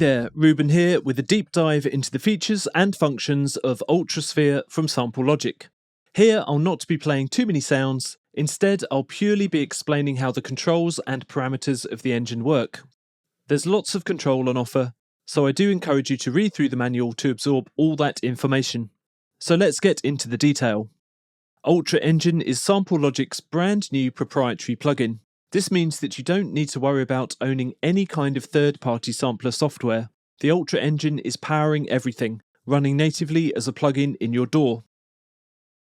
Hi there, Ruben here with a deep dive into the features and functions of ultraSPHERE from Sample Logic. Here I'll not be playing too many sounds, instead I'll purely be explaining how the controls and parameters of the engine work. There's lots of control on offer, so I do encourage you to read through the manual to absorb all that information. So let's get into the detail. Ultra Engine is Sample Logic's brand new proprietary plugin. This means that you don't need to worry about owning any kind of third-party sampler software. The Ultra Engine is powering everything, running natively as a plugin in your DAW.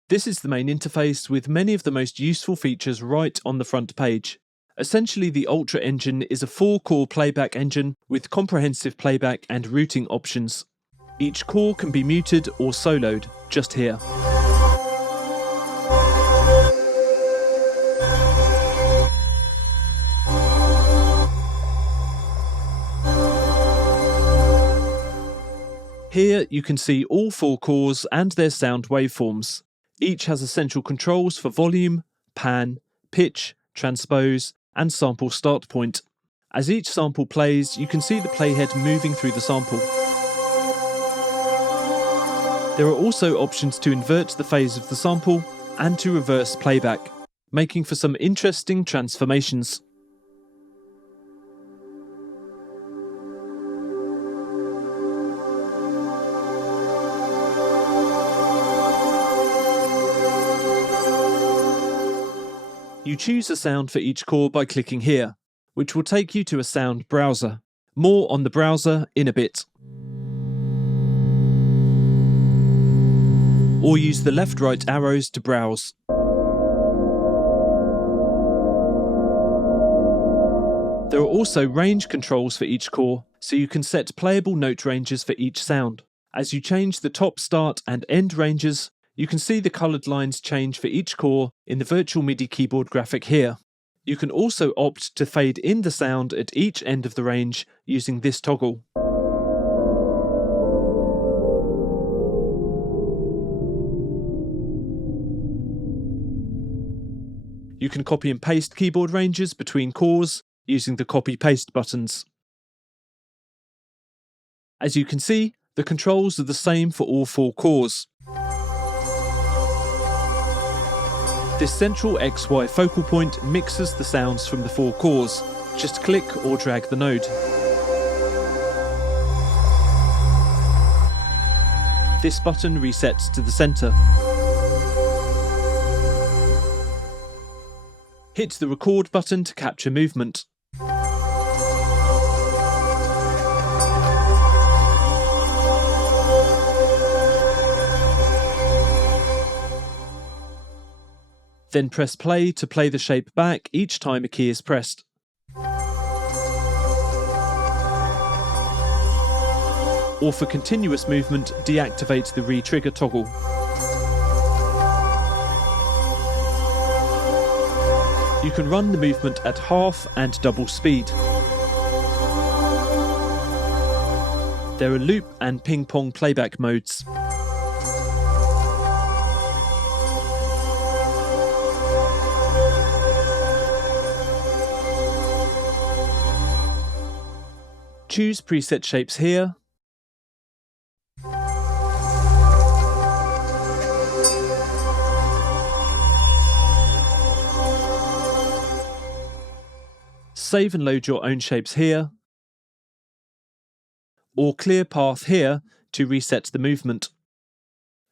This is the main interface with many of the most useful features right on the front page. Essentially, the Ultra Engine is a 4-core playback engine with comprehensive playback and routing options. Each core can be muted or soloed, just here. Here you can see all 4 cores and their sound waveforms. Each has essential controls for volume, pan, pitch, transpose, and sample start point. As each sample plays, you can see the playhead moving through the sample. There are also options to invert the phase of the sample and to reverse playback, making for some interesting transformations. You choose a sound for each core by clicking here, which will take you to a sound browser. More on the browser in a bit. Or use the left-right arrows to browse. There are also range controls for each core, so you can set playable note ranges for each sound. As you change the top, start and end ranges, you can see the coloured lines change for each core in the virtual MIDI keyboard graphic here. You can also opt to fade in the sound at each end of the range using this toggle. You can copy and paste keyboard ranges between cores using the copy-paste buttons. As you can see, the controls are the same for all 4 cores. This central XY focal point mixes the sounds from the 4 cores. Just click or drag the node. This button resets to the center. Hit the record button to capture movement. Then press play to play the shape back each time a key is pressed. Or for continuous movement, deactivate the re-trigger toggle. You can run the movement at half and double speed. There are loop and ping-pong playback modes. Choose preset shapes here. Save and load your own shapes here. Or clear path here to reset the movement.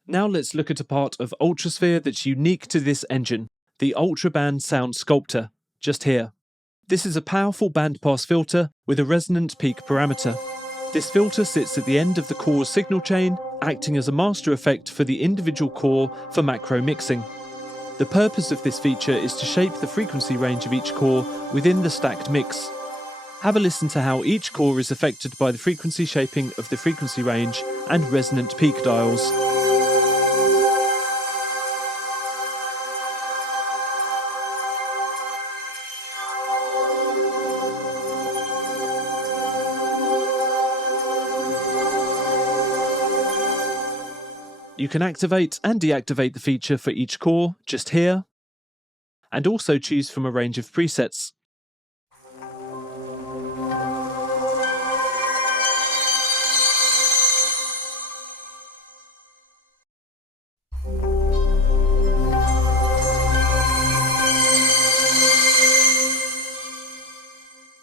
Now let's look at a part of ultraSPHERE that's unique to this engine, the UltraBand Sound Sculptor, just here. This is a powerful bandpass filter with a resonant peak parameter. This filter sits at the end of the core's signal chain, acting as a master effect for the individual core for macro mixing. The purpose of this feature is to shape the frequency range of each core within the stacked mix. Have a listen to how each core is affected by the frequency shaping of the frequency range and resonant peak dials. You can activate and deactivate the feature for each core just here, and also choose from a range of presets.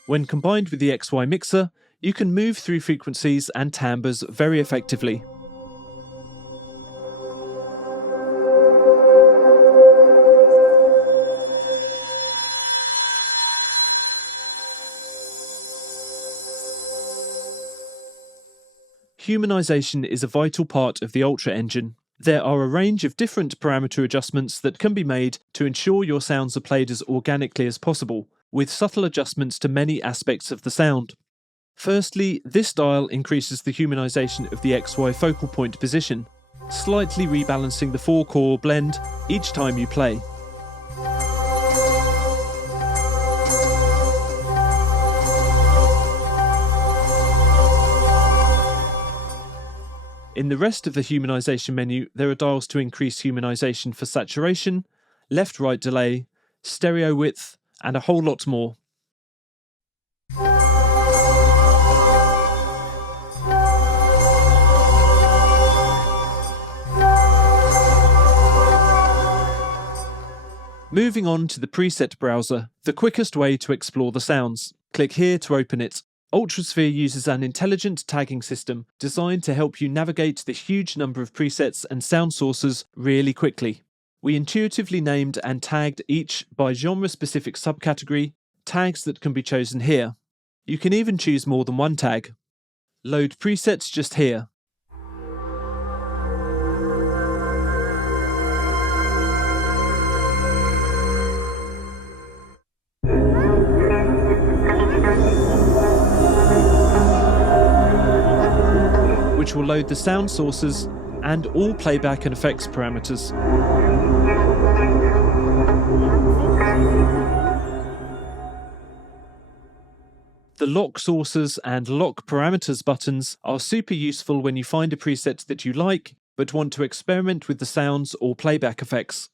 When combined with the XY mixer, you can move through frequencies and timbres very effectively. Humanization is a vital part of the Ultra engine. There are a range of different parameter adjustments that can be made to ensure your sounds are played as organically as possible, with subtle adjustments to many aspects of the sound. Firstly, this dial increases the humanization of the XY focal point position, slightly rebalancing the 4-core blend each time you play. In the rest of the humanization menu, there are dials to increase humanization for saturation, left-right delay, stereo width, and a whole lot more. Moving on to the preset browser, the quickest way to explore the sounds. Click here to open it. UltraSPHERE uses an intelligent tagging system designed to help you navigate the huge number of presets and sound sources really quickly. We intuitively named and tagged each by genre-specific subcategory, tags that can be chosen here. You can even choose more than one tag. Load presets just here. Which will load the sound sources and all playback and effects parameters. The lock sources and lock parameters buttons are super useful when you find a preset that you like but want to experiment with the sounds or playback effects.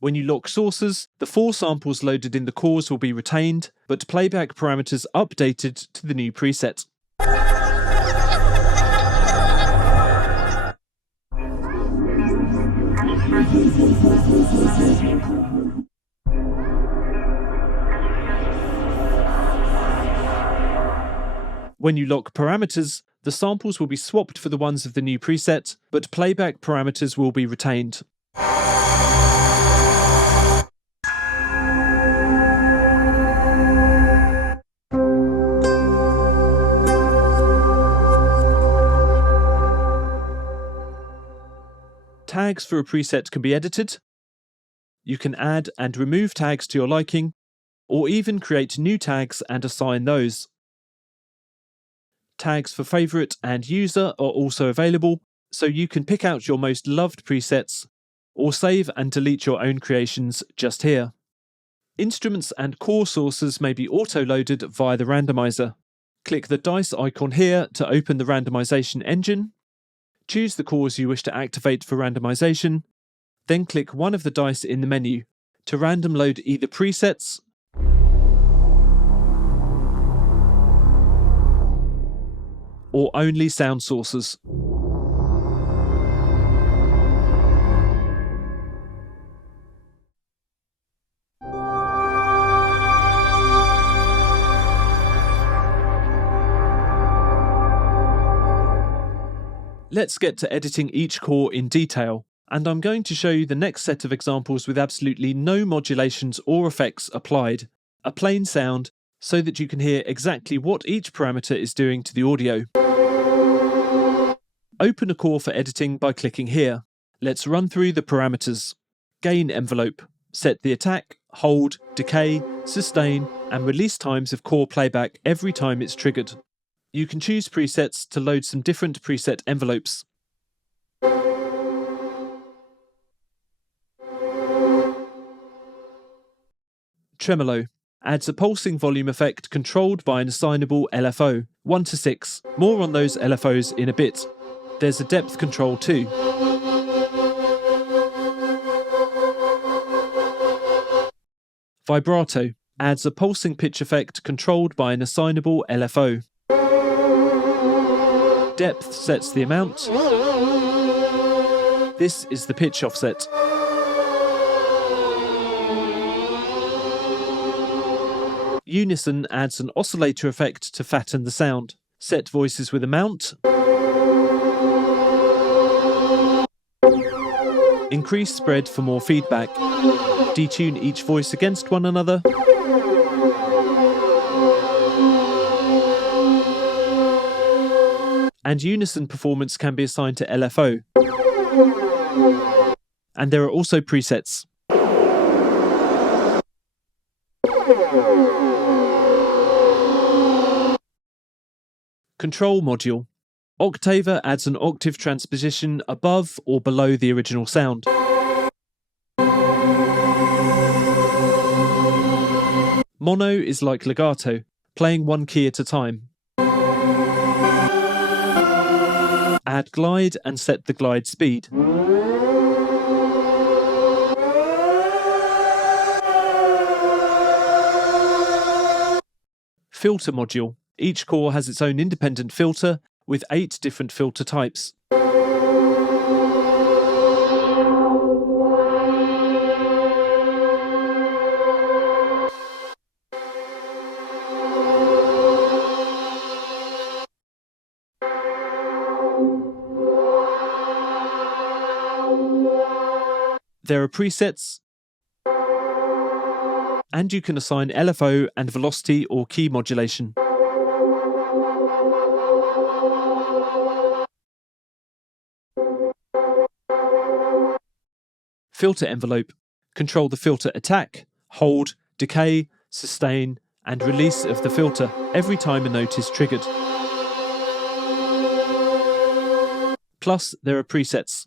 When you lock sources, the 4 samples loaded in the cores will be retained, but playback parameters updated to the new preset. When you lock parameters, the samples will be swapped for the ones of the new preset, but playback parameters will be retained. Tags for a preset can be edited. You can add and remove tags to your liking, or even create new tags and assign those. Tags for favourite and user are also available, so you can pick out your most loved presets, or save and delete your own creations just here. Instruments and core sources may be auto-loaded via the Randomizer. Click the dice icon here to open the randomization engine. Choose the cores you wish to activate for randomization, then click one of the dice in the menu to random load either presets or only sound sources. Let's get to editing each core in detail, and I'm going to show you the next set of examples with absolutely no modulations or effects applied, a plain sound, so that you can hear exactly what each parameter is doing to the audio. Open a core for editing by clicking here. Let's run through the parameters. Gain envelope. Set the attack, hold, decay, sustain, and release times of core playback every time it's triggered. You can choose presets to load some different preset envelopes. Tremolo adds a pulsing volume effect controlled by an assignable LFO, 1 to 6. More on those LFOs in a bit. There's a depth control too. Vibrato adds a pulsing pitch effect controlled by an assignable LFO. Depth sets the amount. This is the pitch offset. Unison adds an oscillator effect to fatten the sound. Set voices with amount. Increase spread for more feedback. Detune each voice against one another. And unison performance can be assigned to LFO. And there are also presets. Control module. Octaver adds an octave transposition above or below the original sound. Mono is like legato, playing one key at a time. Add glide and set the glide speed. Filter module. Each core has its own independent filter with 8 different filter types. There are presets, and you can assign LFO and velocity or key modulation. Filter envelope. Control the filter attack, hold, decay, sustain, and release of the filter every time a note is triggered. Plus, there are presets.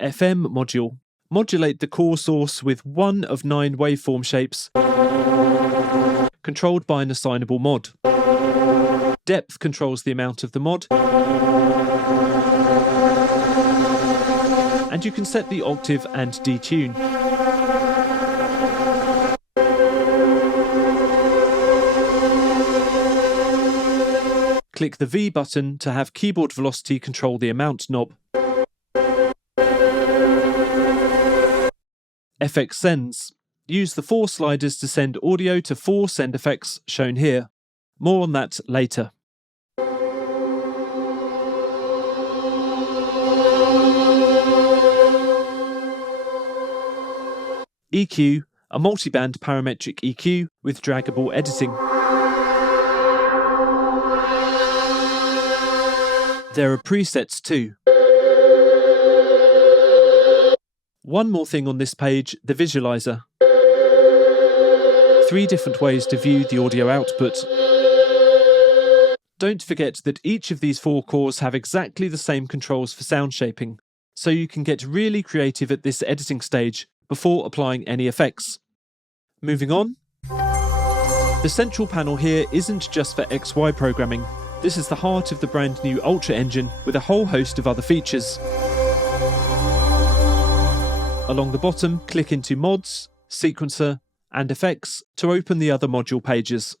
FM module. Modulate the core source with one of 9 waveform shapes, controlled by an assignable mod. Depth controls the amount of the mod, and you can set the octave and detune. Click the V button to have keyboard velocity control the amount knob. FX sends. Use the 4 sliders to send audio to 4 send effects shown here. More on that later. EQ, a multi-band parametric EQ with draggable editing. There are presets too. One more thing on this page, the visualizer. 3 different ways to view the audio output. Don't forget that each of these 4 cores have exactly the same controls for sound shaping, so you can get really creative at this editing stage before applying any effects. Moving on. The central panel here isn't just for XY programming. This is the heart of the brand new Ultra engine with a whole host of other features. Along the bottom, click into Mods, Sequencer, and Effects to open the other module pages.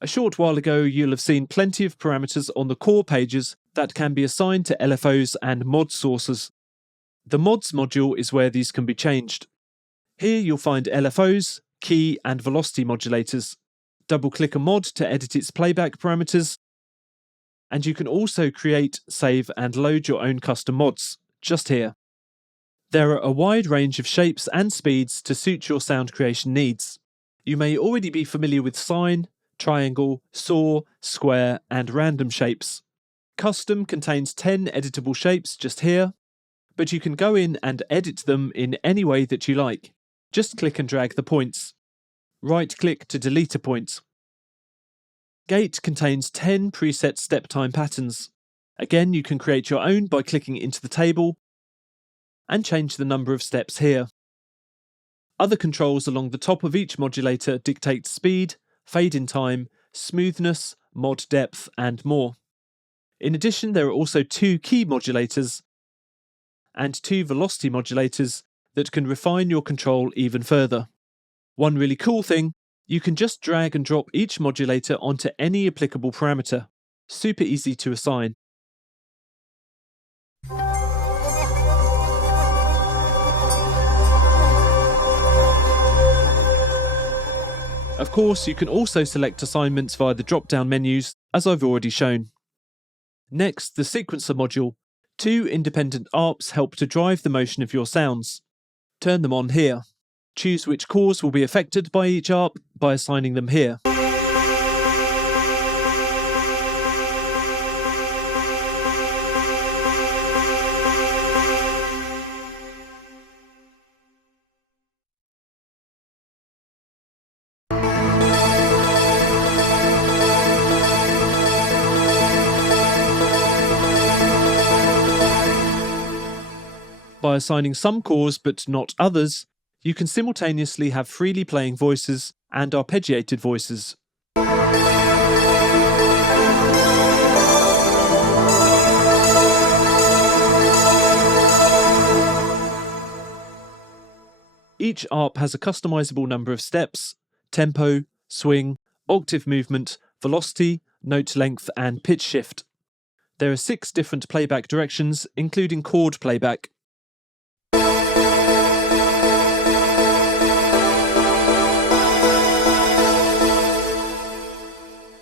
A short while ago, you'll have seen plenty of parameters on the core pages that can be assigned to LFOs and mod sources. The Mods module is where these can be changed. Here you'll find LFOs, key and velocity modulators. Double-click a mod to edit its playback parameters, and you can also create, save, and load your own custom mods, just here. There are a wide range of shapes and speeds to suit your sound creation needs. You may already be familiar with sine, triangle, saw, square, and random shapes. Custom contains 10 editable shapes just here, but you can go in and edit them in any way that you like. Just click and drag the points. Right-click to delete a point. Gate contains 10 preset step time patterns. Again, you can create your own by clicking into the table and change the number of steps here. Other controls along the top of each modulator dictate speed, fade in time, smoothness, mod depth, and more. In addition, there are also 2 key modulators and 2 velocity modulators that can refine your control even further. One really cool thing, you can just drag and drop each modulator onto any applicable parameter. Super easy to assign. Of course, you can also select assignments via the drop-down menus, as I've already shown. Next, the sequencer module. 2 independent ARPs help to drive the motion of your sounds. Turn them on here. Choose which cores will be affected by each ARP by assigning them here. By assigning some cores but not others, you can simultaneously have freely playing voices and arpeggiated voices. Each ARP has a customizable number of steps, tempo, swing, octave movement, velocity, note length, and pitch shift. There are 6 different playback directions, including chord playback.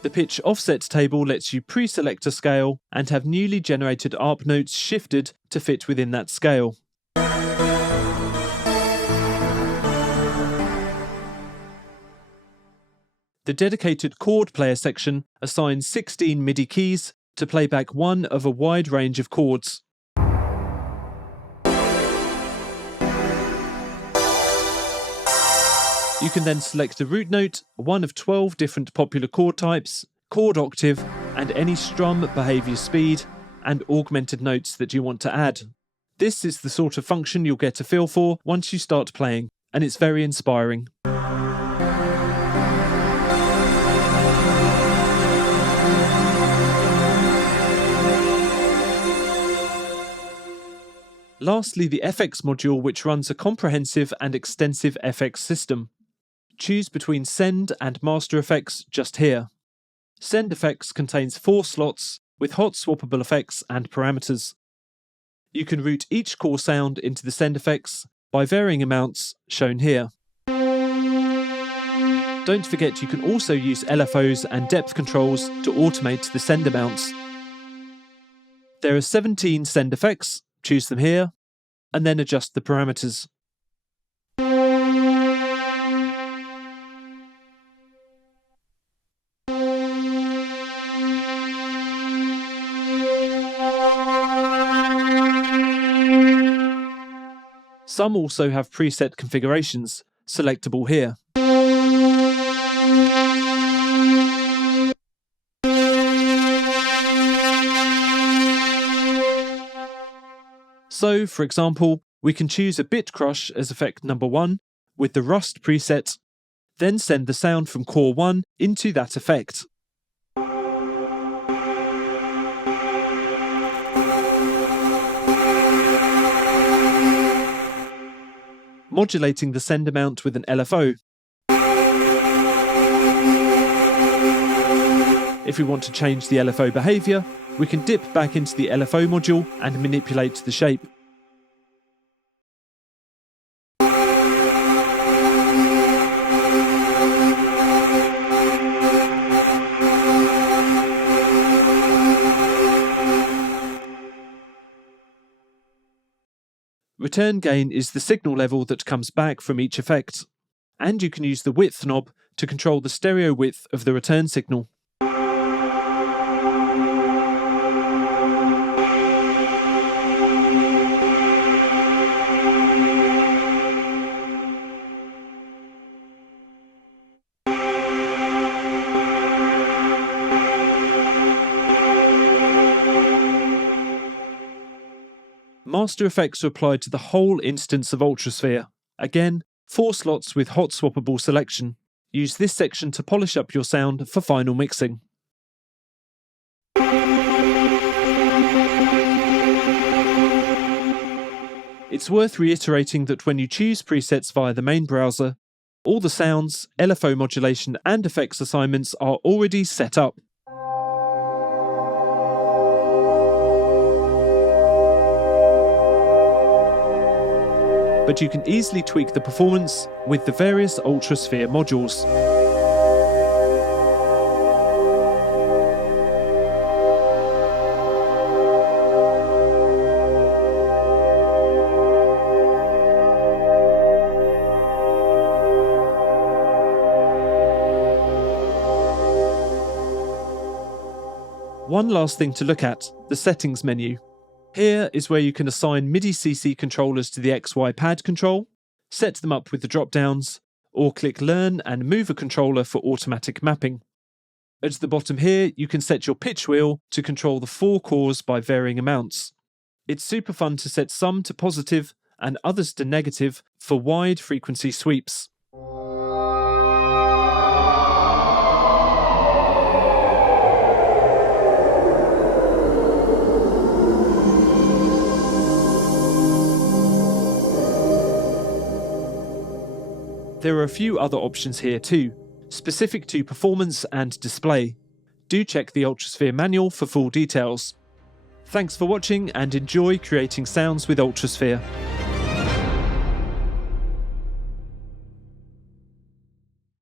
The pitch offset table lets you pre-select a scale and have newly generated ARP notes shifted to fit within that scale. The dedicated chord player section assigns 16 MIDI keys to play back one of a wide range of chords. You can then select a root note, one of 12 different popular chord types, chord octave, and any strum behaviour speed, and augmented notes that you want to add. This is the sort of function you'll get a feel for once you start playing, and it's very inspiring. Lastly, the FX module, which runs a comprehensive and extensive FX system. Choose between Send and Master effects just here. Send effects contains 4 slots with hot-swappable effects and parameters. You can route each core sound into the send effects by varying amounts shown here. Don't forget you can also use LFOs and depth controls to automate the send amounts. There are 17 send effects, choose them here, and then adjust the parameters. Some also have preset configurations, selectable here. So, for example, we can choose a bit crush as effect number 1 with the rust preset, then send the sound from core 1 into that effect. Modulating the send amount with an LFO. If we want to change the LFO behaviour, we can dip back into the LFO module and manipulate the shape. Return gain is the signal level that comes back from each effect, and you can use the width knob to control the stereo width of the return signal. Master effects are applied to the whole instance of ultraSPHERE. Again, 4 slots with hot-swappable selection. Use this section to polish up your sound for final mixing. It's worth reiterating that when you choose presets via the main browser, all the sounds, LFO modulation and effects assignments are already set up. But you can easily tweak the performance with the various ultraSPHERE modules. One last thing to look at, the settings menu. Here is where you can assign MIDI CC controllers to the XY pad control, set them up with the drop-downs, or click Learn and move a controller for automatic mapping. At the bottom here, you can set your pitch wheel to control the 4 cores by varying amounts. It's super fun to set some to positive and others to negative for wide frequency sweeps. There are a few other options here too, specific to performance and display. Do check the UltraSPHERE manual for full details. Thanks for watching and enjoy creating sounds with UltraSPHERE.